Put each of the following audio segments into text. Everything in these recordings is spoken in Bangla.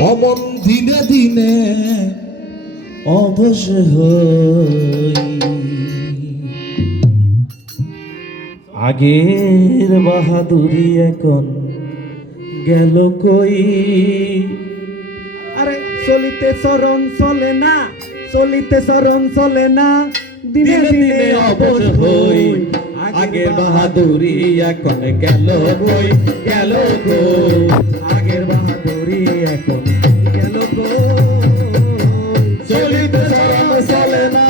অমন দিনে দিনে অবশ হই। আগের বাহাদুরি এখন গেল কই। আরে চলিতে চরণ চলে না, চলিতে চরণ চলে না, দিনে দিনে অবশ হই। আগের বাহাদুরি এখন গেল কই, গেল কই। আগের বাহাদুরি এখন গেল কই। চলিতে চরণ চলে না,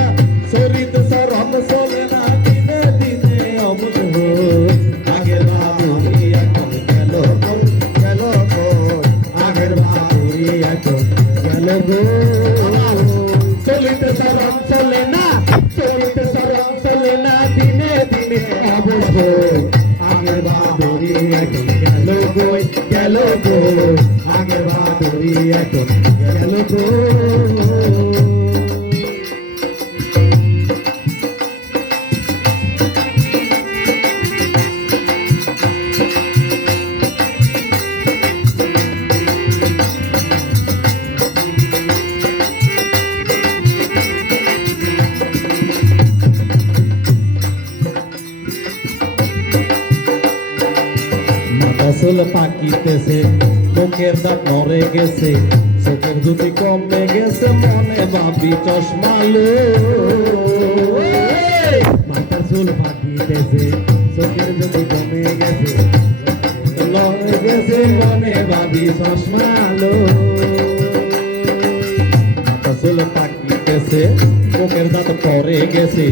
চলিতে চরণ চলে না, দিনে দিনে অবশ হই। আগের বাহাদুরি এখন গেল কই, গেল কই। আগের বাহাদুরি এখন গেল কই। চলিতে চরণ চলে না, চলিতে চরণ চলে না, দিনে দিনে অবশ হই। আগের বাহাদুরি এখন গেল কই, গেল কই। আগের বাহাদুরি এখন গেল কই। আসল পাকিতেছে, মুখের দাঁত নড়ে গেছে, চোখের জ্যোতি কমে গেছে, মনে ভাবি চশমালো। মাথার চুল ফাটিতেছে, চোখের জ্যোতি কমে গেছে, লড়ে গেছে, মনে ভাবি চশমালো। আসল পাকিতেছে, মুখের দাঁত পড়ে গেছে,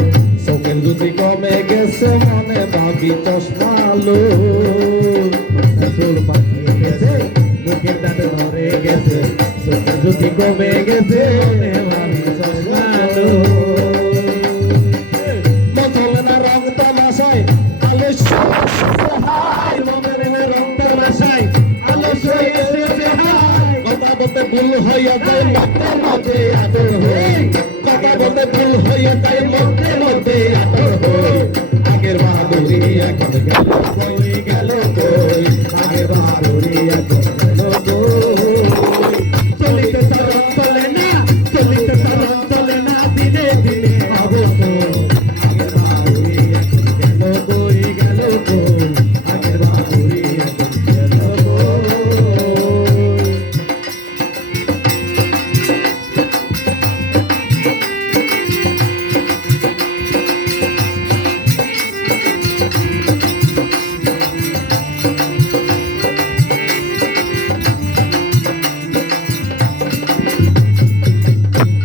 চোখের জ্যোতি কমে গেছে, মনে ভাবি চশমালো। চুল পাকিতেছে, মুখের দাঁত ধরে গেছে, চোখের জ্যোতি কমে গেছে, মনে ভাবি চশমালো। চলে না রং তামাশায় আলস্য হাই, মনের রং তামাশায় আলস্য এসেছে হাই। কথা বলতে ভুল হইয়া যায়, মধ্যে মধ্যে আদর হই। কথা বলতে ভুল হইয়া যায়, মধ্যে মধ্যে আদর হই। আগের বাহাদুরি এখন গেল কই, গেল কই। আগের বাহাদুরি এখন গেল কই। চলিতে চরণ চলে না, চলিতে চরণ চলে না, দিনে দিনে অবশ হই। আগের বাহাদুরি এখন গেল কই, গেল কই। আগের বাহাদুরি এখন গেল কই।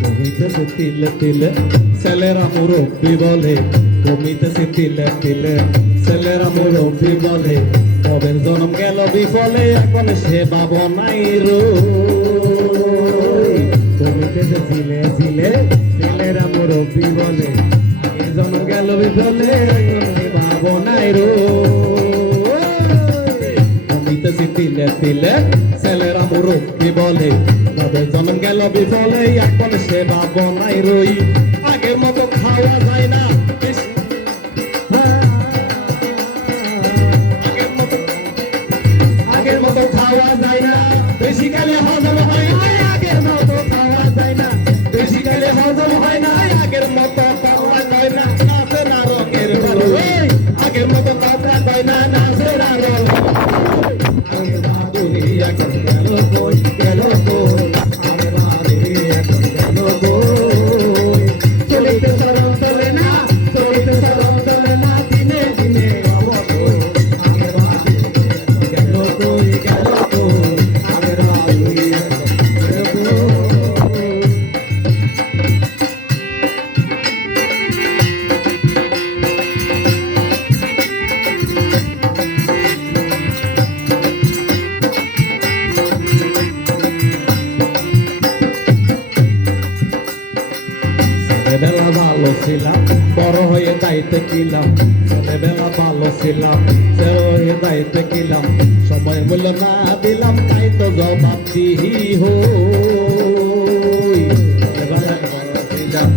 কমিতেছে তিলে তিলে ছেলেরা মুরব্বি বলে, কমিতেছে তিলে তিলে ছেলেরা মুরব্বি বলে। কবের জন্ম গেল বিফলে, এখন সেবা বনাই রই। কমিতেছে ছিলে ছিলে, ছেলেরা মুরব্বি বলে, আগের জন্ম গেল বিফলে, ভাবনাই রো। কমিতেছে তিলে তিলে ছেলেরা মুরব্বি বলে, কবের জন্ম গেল বিফলে, এখন সেবা বনাই রই। আগের মতো খাওয়া যায় না, আগের মতো খাওয়া যায় না, বেশি কালে হজম হয় না। আগের মতো খাওয়া যায় না, বেশি কালে হজম হয় না। আগের মতো কথা কয় না, নাচে না রঙের ভালো। আগের মতো কথা কয় না, নাচে না রঙ। আগের বাহাদুরি এখন গেল কই, গেল কই। আগের বাহাদুরি এখন গেল কই। চলিতে চরণ চলে না, চলিতে চরণ চলে না, দিনে দিনে অবশ হই। আগের বাহাদুরি এখন গেল কই, গেল কই। আগের বাহাদুরি এখন গেল কই। ছেলেবেলা ভালো ছিলাম, বড় হয়ে দায়িত্বে কিলাম। ছেলেবেলা ভালো ছিলাম, বড় হয়ে দায়িত্বে কিলাম। সময় মূল্য না দিলাম, তাই তো জবাব দিহি হই। ছেলেবেলা ভালো ছিলাম,